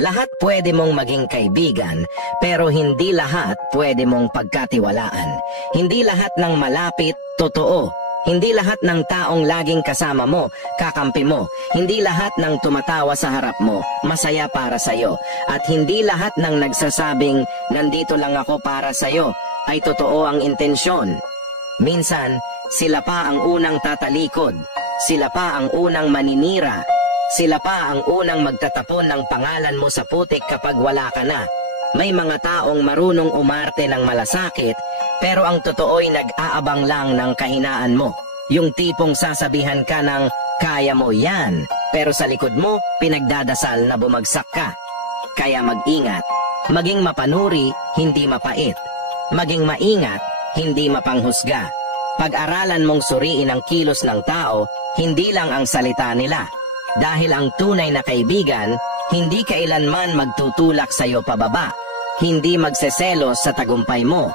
Lahat pwede mong maging kaibigan, pero hindi lahat pwede mong pagkatiwalaan. Hindi lahat ng malapit, totoo. Hindi lahat ng taong laging kasama mo, kakampi mo. Hindi lahat ng tumatawa sa harap mo, masaya para sa'yo. At hindi lahat ng nagsasabing, nandito lang ako para sa'yo, ay totoo ang intensyon. Minsan, sila pa ang unang tatalikod. Sila pa ang unang maninira. Sila pa ang unang magtatapon ng pangalan mo sa putik kapag wala ka na. May mga taong marunong umarte ng malasakit, pero ang totoo'y nag-aabang lang ng kahinaan mo. Yung tipong sasabihan ka ng, kaya mo yan, pero sa likod mo, pinagdadasal na bumagsak ka. Kaya mag-ingat, maging mapanuri, hindi mapait. Maging maingat, hindi mapanghusga. Pag-aralan mong suriin ang kilos ng tao, hindi lang ang salita nila. Dahil ang tunay na kaibigan, hindi kailanman magtutulak sa'yo pababa. Hindi magseselos sa tagumpay mo.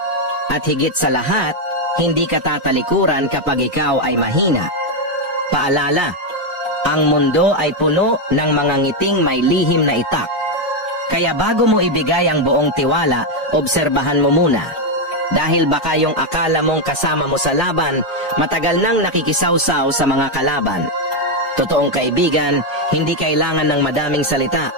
At higit sa lahat, hindi ka tatalikuran kapag ikaw ay mahina. Paalala, ang mundo ay puno ng mga ngiting may lihim na itak. Kaya bago mo ibigay ang buong tiwala, obserbahan mo muna. Dahil baka yung akala mong kasama mo sa laban, matagal nang nakikisawsaw sa mga kalaban. Totoong kaibigan, hindi kailangan ng madaming salita.